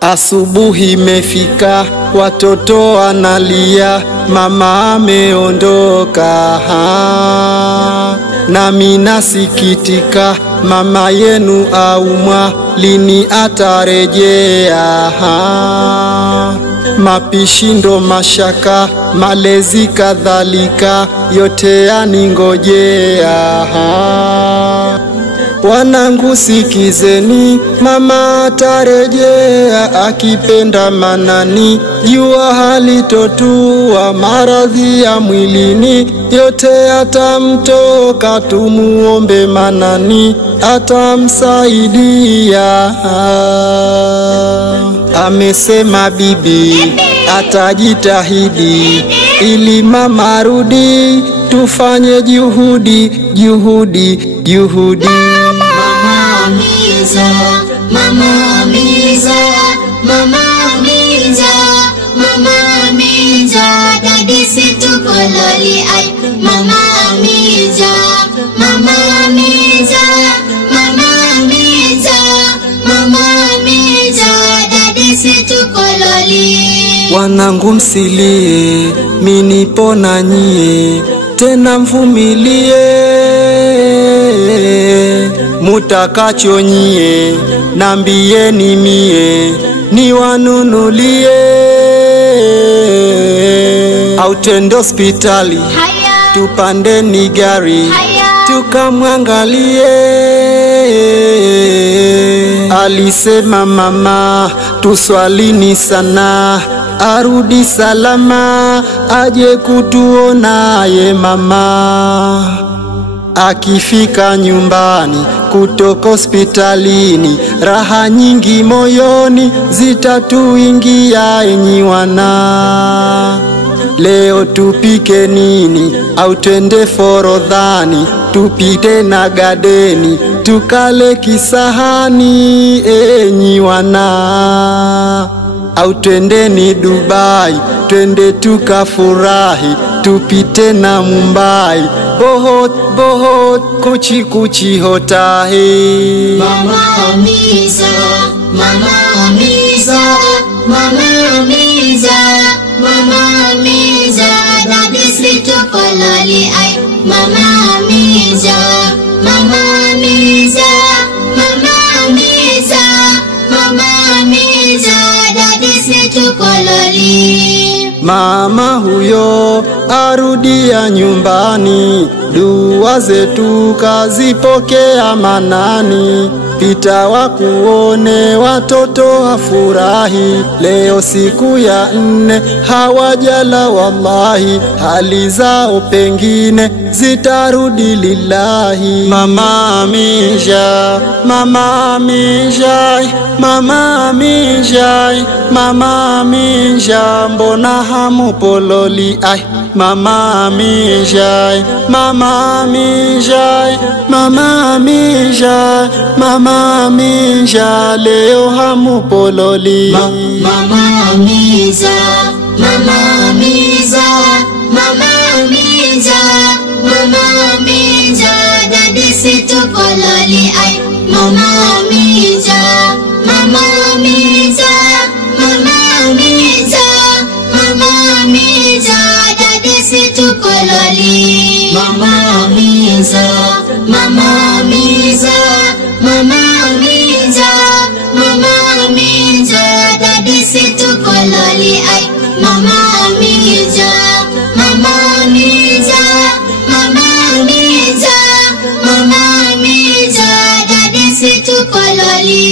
Asubuhi imefika, watoto wanalia, mama ameondoka. Nami nasikitika, mama yenu aumwa, lini atarejea? Mapishi ndo mashaka, malezi kadhalika, yote yaningojea. Wanangu sikizeni, mama atarejea, akipenda Manani, jua halitotua, maradhi ya mwilini yote atamtoka, tumuombe Manani atamsaidia. Amesema bibi atajitahidi ili mama rudi, tufanye juhudi, juhudi, juhudi. Mama Miza, Mama Miza, Mama Miza, Mama Miza, Daddy situko loli ay. Mama Miza, Mama Miza, Mama Miza, Mama Miza, Daddy situko loli. Wanangu msilie, mimi nipo na nyie, tena mvumilie. Mutakacho nyie, nambieni mie, niwanunulie. Au twende hospitali, tupandeni gari, tukamwangalie. Alisema mama, tuswalini sana, arudi salama, aje kutuona ye mama. Akifika nyumbani kutoka hospitalini, raha nyingi moyoni zitatuingia enyi wana. Leo tupike nini au twende Forodhani, tupite na gadeni, tukale kisahani enyi wana. Au twendeni Dubai, twende tukafurahi, tupite na Mumbai, bohot bohot, kuchi kuchi hotahe. Mama Miza, Mama Miza, Mama Miza, Mama Miza, Daddy situko loli ay. Mama Miza, Mama Miza, Mama Miza, Mama Miza, Daddy situko loli. Mama huyo arudia nyumbani, dua zetu kazipokea Manani. Pita wakuone watoto wafurahi, leo siku ya 4 hawajala wallahi, hali zao pengine zitarudi lillahi. Mama Misha, Mama Misha, Mama Misha, Mama Misha, mbona hamupololi ay. Mama Misha, Mama Misha, Mama Misha, Mama Misha, leo hamupololi. Mama Miza, Mama Miza, Mama Miza, Mama Miza, Daddy situko loli ay. Mama Miza, Mama Miza, Mama Miza, Mama Miza, Daddy situko loli. Mama Miza, Mama Miza, Mama Miza, Mama Miza, Daddy situko loli ay. Mama Miza, Mama Miza, Mama Miza, Mama Miza, Daddy situko loli.